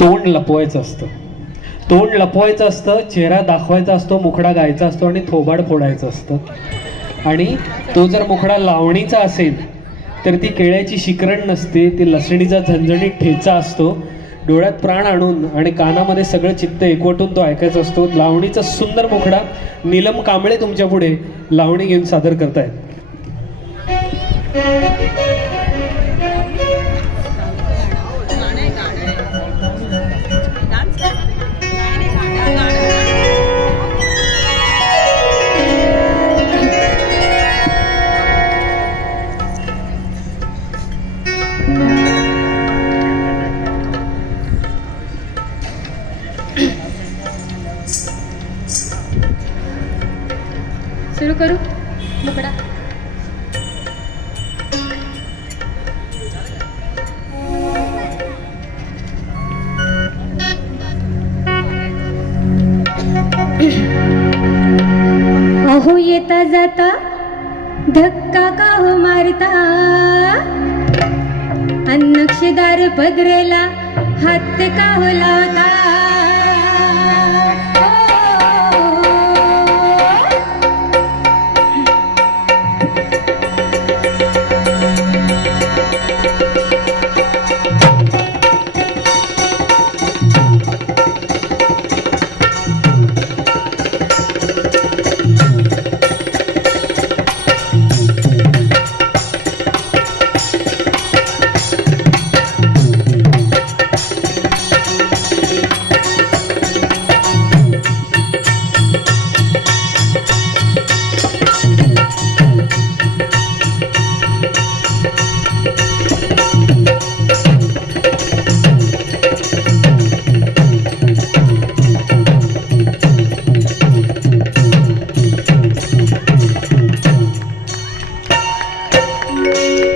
तोंड लपवायचं असतं, तोंड लपवायचं असतं, चेहरा दाखवायचा असतो, मुखडा गायचा असतो आणि थोबाड फोडायचं असतं. आणि तो जर मुखडा लावणीचा असेल तर ती केळ्याची शिकरण नसते, ती लसणीचा झणझणीत ठेचा असतो. डोळ्यात प्राण आणून आणि कानामध्ये सगळं चित्त एकवटून तो ऐकायचा असतो. लावणीचा सुंदर मुखडा नीलम कांबळे तुमच्या पुढे लावणी घेऊन सादर करतायत. सुरू करू मुकडा. अहो येता जाता धक्का का हो मारता, नक्षीदार पदरेला हात का हो लावता.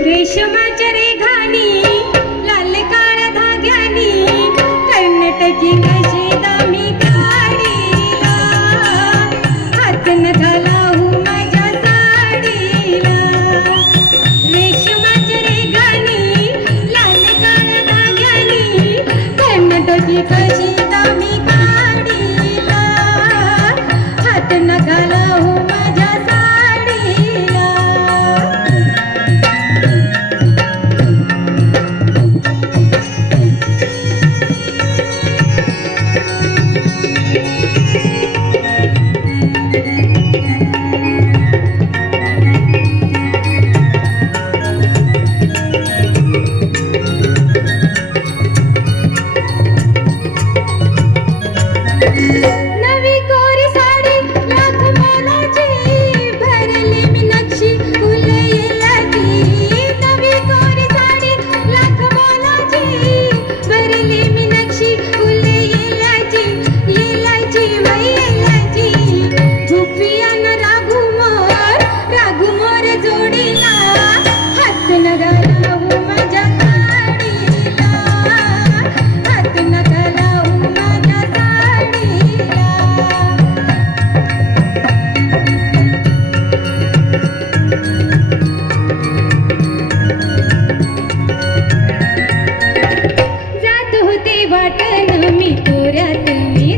रेशमाच्या रेघानी लाल काळ्या धाग्यानी कर्नाटकी कशी दामी काढीला, हात न घालावू माझ्या साडीला. रेशमाच्या रेघानी लाल काळ्या धाग्यानी कर्नाटकी कशी दामी काढीला, हात न घालावू माझ्या साडीला. नवी कोरी साडी लाख मोलाची, भरली मी नक्षी फुल येलाची. नवी कोरी साडी लाख मोलाची, भरली मी नक्षी फुल येलाची. येलाची बाई येलाची, झोपियान राघुमोर जोडीला, हात न घालावू माझ्या साडीला, हात न घालावू माझ्या साडीला. जात होते वाटण मी तोऱ्यात मी